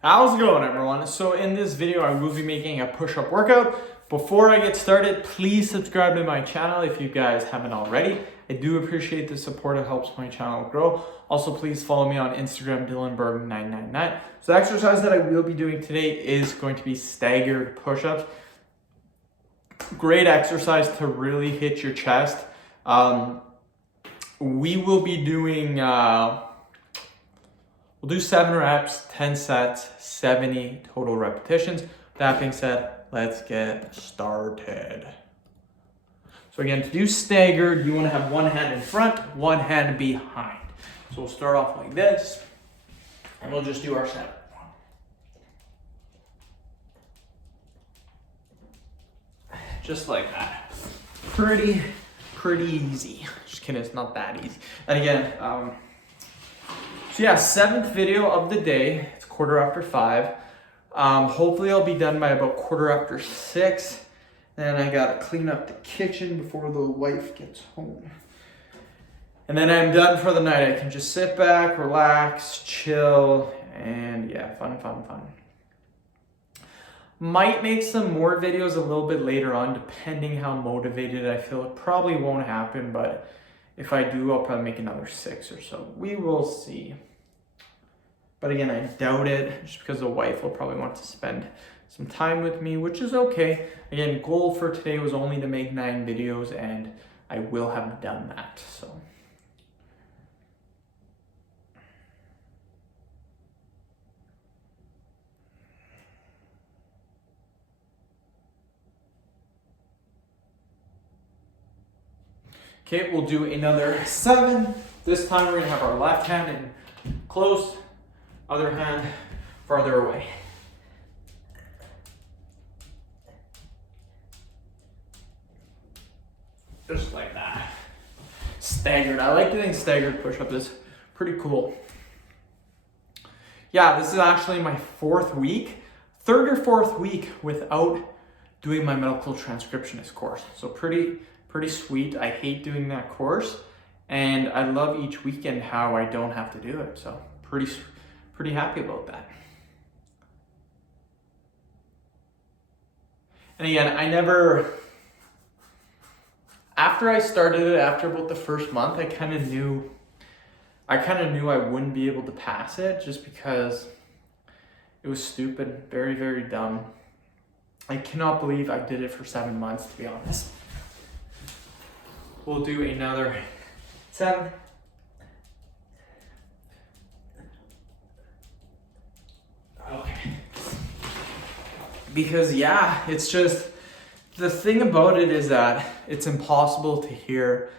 How's it going, everyone? So in this video, I will be making a push-up workout. Before I get started, please subscribe to my channel if you guys haven't already. I do appreciate the support. It helps my channel grow. Also, please follow me on Instagram, DylanBerg999. So the exercise that I will be doing today is going to be staggered push-ups. Great exercise to really hit your chest. We will be doing... We'll do 7 reps, 10 sets, 70 total repetitions. That being said, let's get started. So again, to do staggered, you want to have one hand in front, one hand behind. So we'll start off like this, and we'll just do our 7. Just like that. Pretty easy. Just kidding, it's not that easy. And again, so yeah, 7th video of the day. It's 5:15. Hopefully I'll be done by about 6:15. Then I gotta clean up the kitchen before the wife gets home. And then I'm done for the night. I can just sit back, relax, chill, and yeah, fun. Might make some more videos a little bit later on, depending how motivated I feel. It probably won't happen, but if I do, I'll probably make another 6 or so. We will see. But again, I doubt it, just because the wife will probably want to spend some time with me, which is okay. Again, goal for today was only to make 9 videos, and I will have done that, so. Okay, we'll do another 7. This time we're gonna have our left hand in close, other hand farther away. Just like that. Staggered. I like doing staggered push-ups. It's pretty cool. Yeah, this is actually my 4th week, 3rd or 4th week without doing my medical transcriptionist course. So pretty sweet. I hate doing that course, and I love each weekend how I don't have to do it. So pretty happy about that. And again, after I started it, after about the first month, I kind of knew I wouldn't be able to pass it, just because it was stupid, very dumb. I cannot believe I did it for 7 months, to be honest. We'll do another 7. Okay. Because yeah, it's just, the thing about it is that it's impossible to hear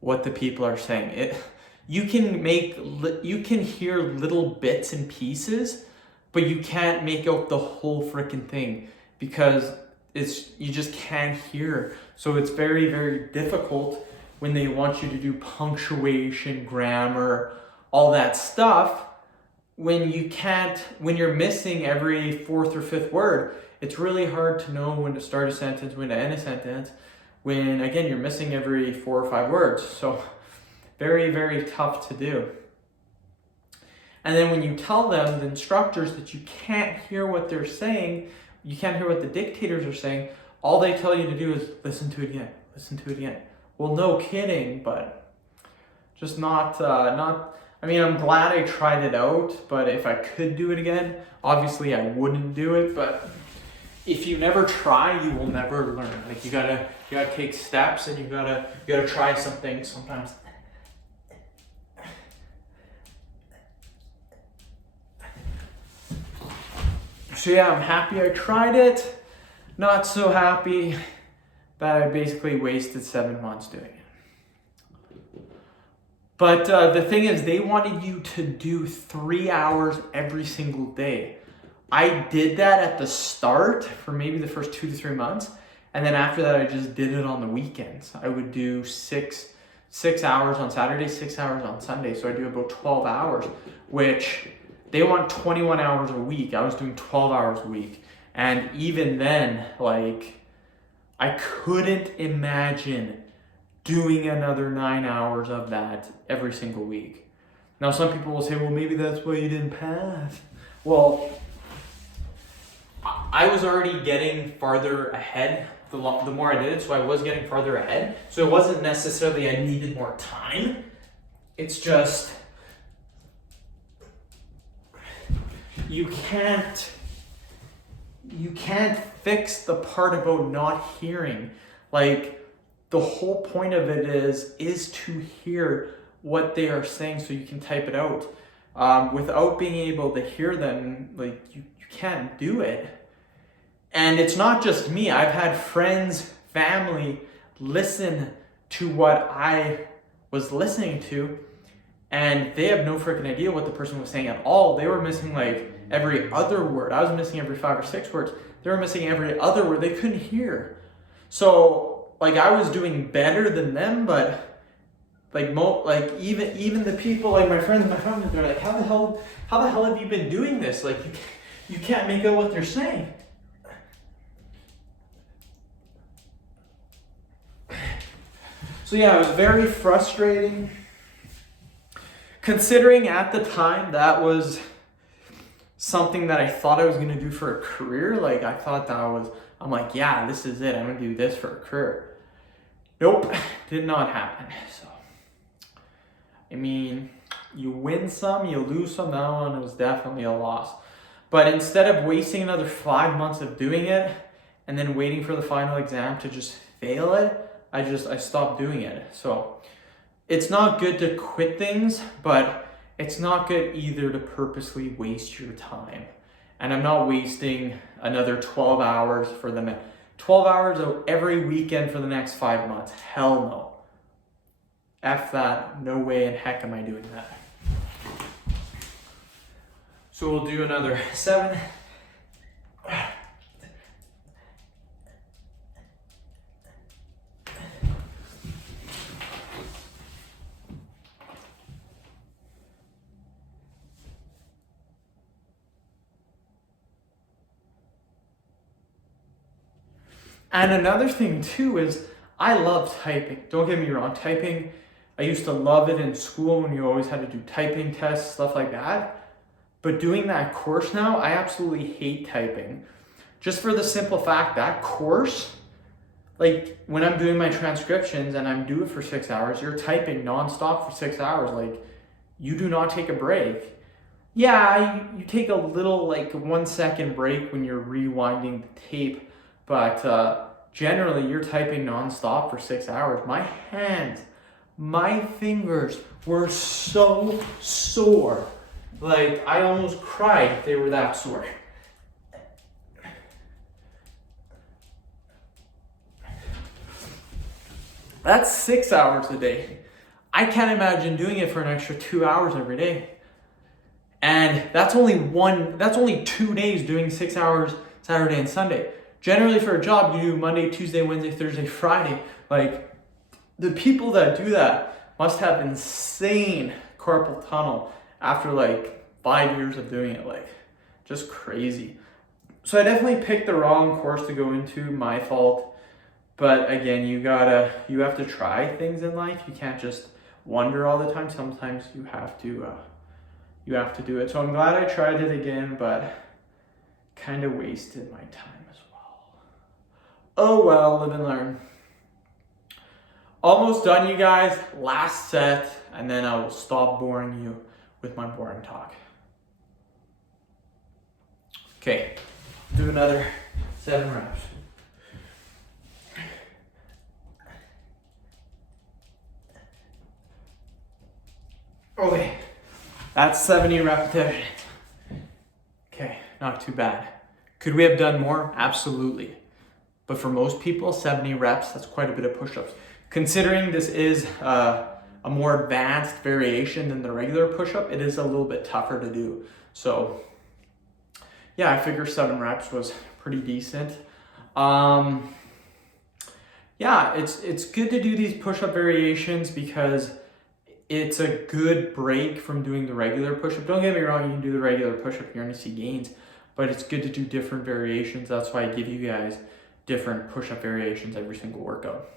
what the people are saying. You can hear little bits and pieces, but you can't make out the whole freaking thing, because you just can't hear. So it's very difficult when they want you to do punctuation, grammar, all that stuff. When you're missing every 4th or 5th word, it's really hard to know when to start a sentence, when to end a sentence, when, again, you're missing every 4 or 5 words. So very tough to do. And then when you tell them, the instructors, that you can't hear what they're saying, you can't hear what the dictators are saying, all they tell you to do is listen to it again. Well, no kidding, but just not, I mean, I'm glad I tried it out, but if I could do it again, obviously I wouldn't do it. But if you never try, you will never learn. Like, you gotta take steps, and you gotta try something sometimes. So yeah, I'm happy I tried it. Not so happy that I basically wasted 7 months doing it. But the thing is, they wanted you to do 3 hours every single day. I did that at the start for maybe the first 2 to 3 months. And then after that, I just did it on the weekends. I would do 6 hours on Saturday, 6 hours on Sunday. So I do about 12 hours, which they want 21 hours a week. I was doing 12 hours a week. And even then, like, I couldn't imagine doing another 9 hours of that every single week. Now, some people will say, well, maybe that's why you didn't pass. Well, I was already getting farther ahead the more I did it, so I was getting farther ahead. So it wasn't necessarily I needed more time. It's just you can't fix the part about not hearing. Like, the whole point of it is to hear what they are saying so you can type it out. Without being able to hear them, like, you can't do it. And it's not just me. I've had friends, family listen to what I was listening to, and they have no freaking idea what the person was saying at all. They were missing like every other word. I was missing every 5 or 6 words. They were missing every other word. They couldn't hear. So like I was doing better than them, but like even the people, like my friends and my family, they're like, how the hell have you been doing this? Like you can't make out what they're saying. So yeah, it was very frustrating. Considering at the time that was something that I thought I was going to do for a career. Like I thought I'm like, yeah, this is it. I'm going to do this for a career. Nope, did not happen. So, I mean, you win some, you lose some. That one was definitely a loss. But instead of wasting another 5 months of doing it and then waiting for the final exam to just fail it, I stopped doing it. So it's not good to quit things, but it's not good either to purposely waste your time. And I'm not wasting another 12 hours for 12 hours of every weekend for the next 5 months. Hell no. F that. No way in heck am I doing that. So we'll do another 7. And another thing too is I love typing. Don't get me wrong, typing, I used to love it in school when you always had to do typing tests, stuff like that. But doing that course now, I absolutely hate typing. Just for the simple fact that course, like when I'm doing my transcriptions and I'm doing it for 6 hours, you're typing nonstop for 6 hours. Like you do not take a break. Yeah, you take a little like 1 second break when you're rewinding the tape, but generally you're typing nonstop for 6 hours. My hands, my fingers were so sore. Like I almost cried. They were that sore. That's 6 hours a day. I can't imagine doing it for an extra 2 hours every day. And that's only 2 days doing 6 hours Saturday and Sunday. Generally for a job, you do Monday, Tuesday, Wednesday, Thursday, Friday. Like the people that do that must have insane carpal tunnel after like 5 years of doing it. Like just crazy. So I definitely picked the wrong course to go into, my fault. But again, you have to try things in life. You can't just wonder all the time. Sometimes you have to do it. So I'm glad I tried it again, but kind of wasted my time as well. Oh well, live and learn. Almost done, you guys. Last set, and then I will stop boring you with my boring talk. Okay, do another 7 reps. Okay, that's 70 repetitions. Okay, not too bad. Could we have done more? Absolutely. But for most people, 70 reps, that's quite a bit of push-ups. Considering this is a more advanced variation than the regular push-up, it is a little bit tougher to do. So yeah, I figure 7 reps was pretty decent. Yeah, it's good to do these push-up variations because it's a good break from doing the regular push-up. Don't get me wrong, you can do the regular push-up, you're gonna see gains, but it's good to do different variations. That's why I give you guys different push-up variations every single workout.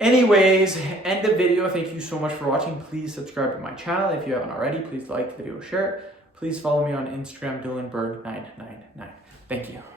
Anyways, end the video. Thank you so much for watching. Please subscribe to my channel. If you haven't already, please like the video, share it. Please follow me on Instagram, DylanBerg999. Thank you.